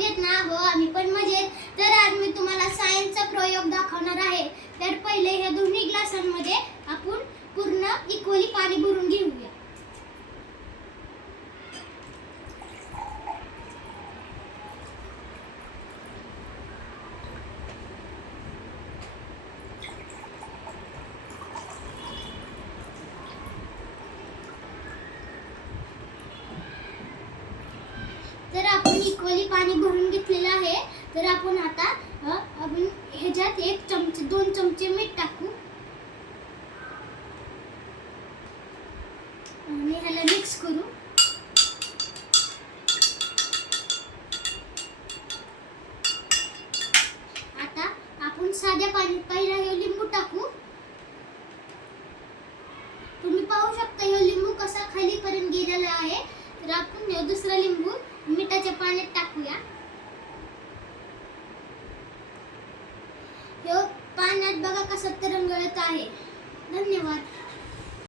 मजेत ना? हो, आम्ही पण मजेत. तर आज मी तुम्हाला सायन्सचा प्रयोग दाखवणार आहे. तर पहिले ह्या दोन्ही ग्लासांमध्ये आपण पूर्ण इक्वली पाणी भरून घेऊया. तर आपण इक्वली पाणी भरून घेतलेलं आहे. तर आपण आता आपण ह्याच्यात 2 चमचे मीठ टाकू आणि ह्याला मिक्स करू. आता आपण साध्या पाण्यात पहिला हे लिंबू टाकू. तुम्ही पाहू शकता हे लिंबू कसा खालीपर्यंत गेलेला आहे. तर आपण दुसरा लिंबू मिठाच्या पाण्यात टाकूया. हे पाण्यात बघा कसं तरंगत आहे. धन्यवाद.